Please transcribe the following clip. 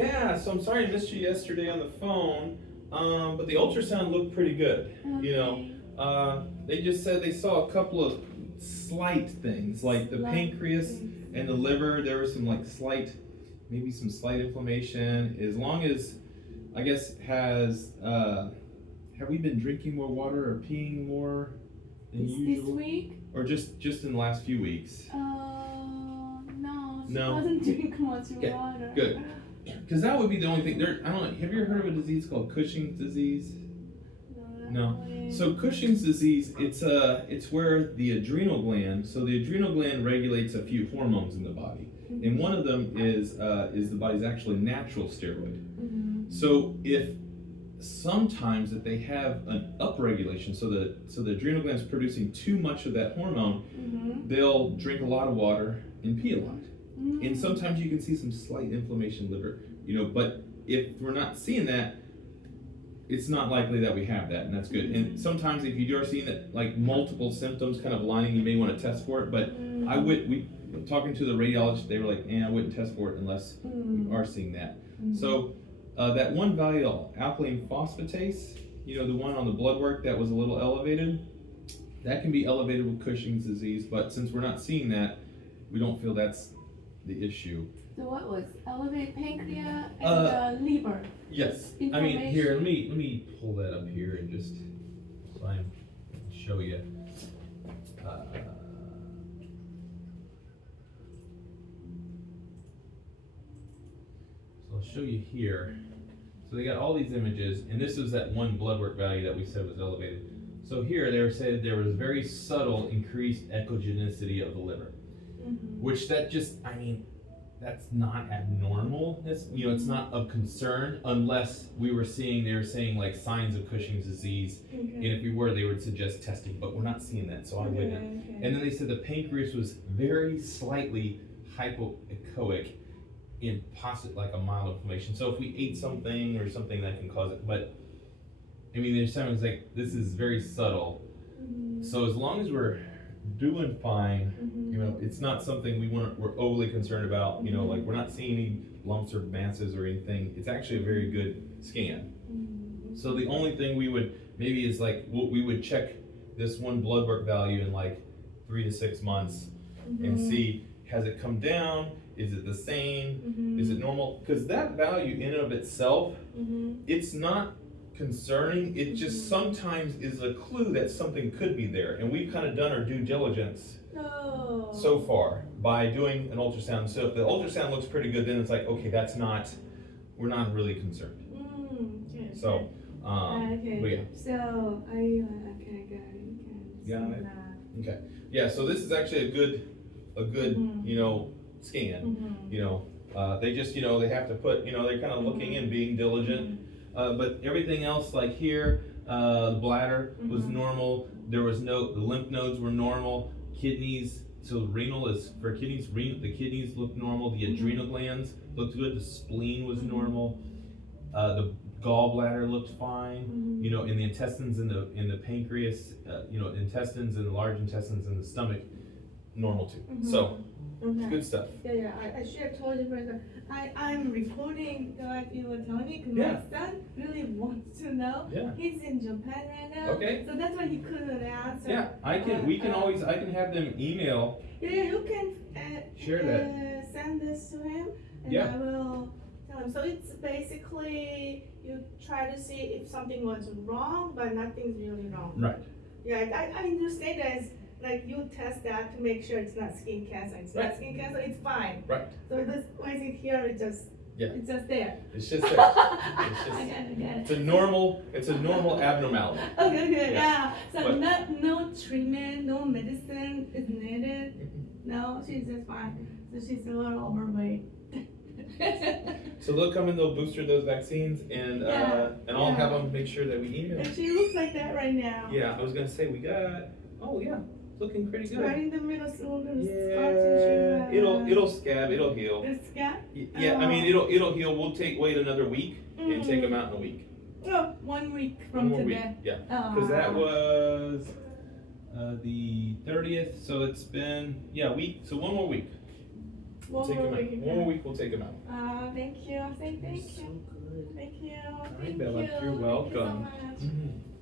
Yeah, so I'm sorry I missed you yesterday on the phone, but the ultrasound looked pretty good. Okay. You know, they just said they saw a couple of slight things, like the pancreas and the liver. There was some like maybe some slight inflammation. As long as, I guess, have we been drinking more water or peeing more than usual? This week? Or just in the last few weeks? No. She No. doesn't drink much Okay, water. good. Because that would be the only thing. I don't know. Have you ever heard of a disease called Cushing's disease? No. So Cushing's disease, it's where the adrenal gland. So the adrenal gland regulates a few hormones in the body, and one of them is the body's actually natural steroid. Mm-hmm. So if sometimes if they have an upregulation, so the adrenal gland is producing too much of that hormone, mm-hmm. they'll drink a lot of water and pee a lot. Mm-hmm. And sometimes you can see some slight inflammation in the liver, but if we're not seeing that, it's not likely that we have that, and that's good. And sometimes if you are seeing that, like multiple symptoms kind of aligning, you may want to test for it. But talking to the radiologist, they were like, I wouldn't test for it unless you are seeing that. So that one value, alkaline phosphatase, the one on the blood work that was a little elevated, that can be elevated with Cushing's disease. But since we're not seeing that, we don't feel that's the issue. So what was elevated pancreas and liver? Yes. I mean, here, let me pull that up here and just so I can show you. So I'll show you here. So they got all these images, and this was that one blood work value that we said was elevated. So here they were saying there was very subtle increased echogenicity of the liver, which that's not abnormal. It's not of concern unless they were saying like signs of Cushing's disease. Okay. And if we were, they would suggest testing, but we're not seeing that, so I wouldn't. Okay. And then they said the pancreas was very slightly hypoechoic in possibly like a mild inflammation. So if we ate something or something that can cause it, but there's sometimes like this is very subtle. So as long as we're doing fine, it's not something we're overly concerned about. Like we're not seeing any lumps or masses or anything. It's actually a very good scan. So the only thing we would maybe is like we would check this one blood work value in like 3 to 6 months and see, has it come down? Is it the same? Is it normal? Because that value in and of itself, it's not concerning. It just sometimes is a clue that something could be there, and we've kind of done our due diligence so far by doing an ultrasound. So if the ultrasound looks pretty good, then it's like, okay, we're not really concerned. Okay. So okay. But yeah. So Got it. Okay. Yeah. So this is actually a good scan. They just they have to put they're kind of looking and being diligent. But everything else, like here, the bladder was normal. The lymph nodes were normal. Kidneys, so renal is for kidneys. The kidneys looked normal. The adrenal glands looked good. The spleen was normal. The gallbladder looked fine. And the intestines in the pancreas, intestines and the large intestines in the stomach, normal too. So. Good stuff. Yeah. I should have told you first. I'm recording like you were telling me because my son really wants to know. Yeah. He's in Japan right now. Okay. So that's why he couldn't answer. Yeah, I can have them email. Yeah, you can share that. Send this to him, and I will tell him. So it's basically you try to see if something was wrong, but nothing's really wrong. Right. Yeah, I understand that. Like you test that to make sure it's not skin cancer. It's not skin cancer, it's fine. Right. So this why is it here? It's just there. It's just there. I got it. It's a normal abnormality. Okay. Yeah. So no treatment, no medicine is needed. No, she's just fine. So she's a little overweight. So they'll come and they'll booster those vaccines, and I'll have them make sure that we email. And she looks like that right now. Yeah, I was gonna say we got. Oh yeah. Looking pretty good. Right in the middle, so yeah, it'll scab, it'll heal. It'll scab? Yeah, it'll heal. We'll wait another week and take them out in a week. Oh, 1 week from today. Week. Yeah, because that was the 30th, so it's been a week. So 1 more week. One more week, we'll take him out. Thank you. I'll say thank you. So good. Thank you. All right, Thank Bella, you. you're welcome. Thank you so much.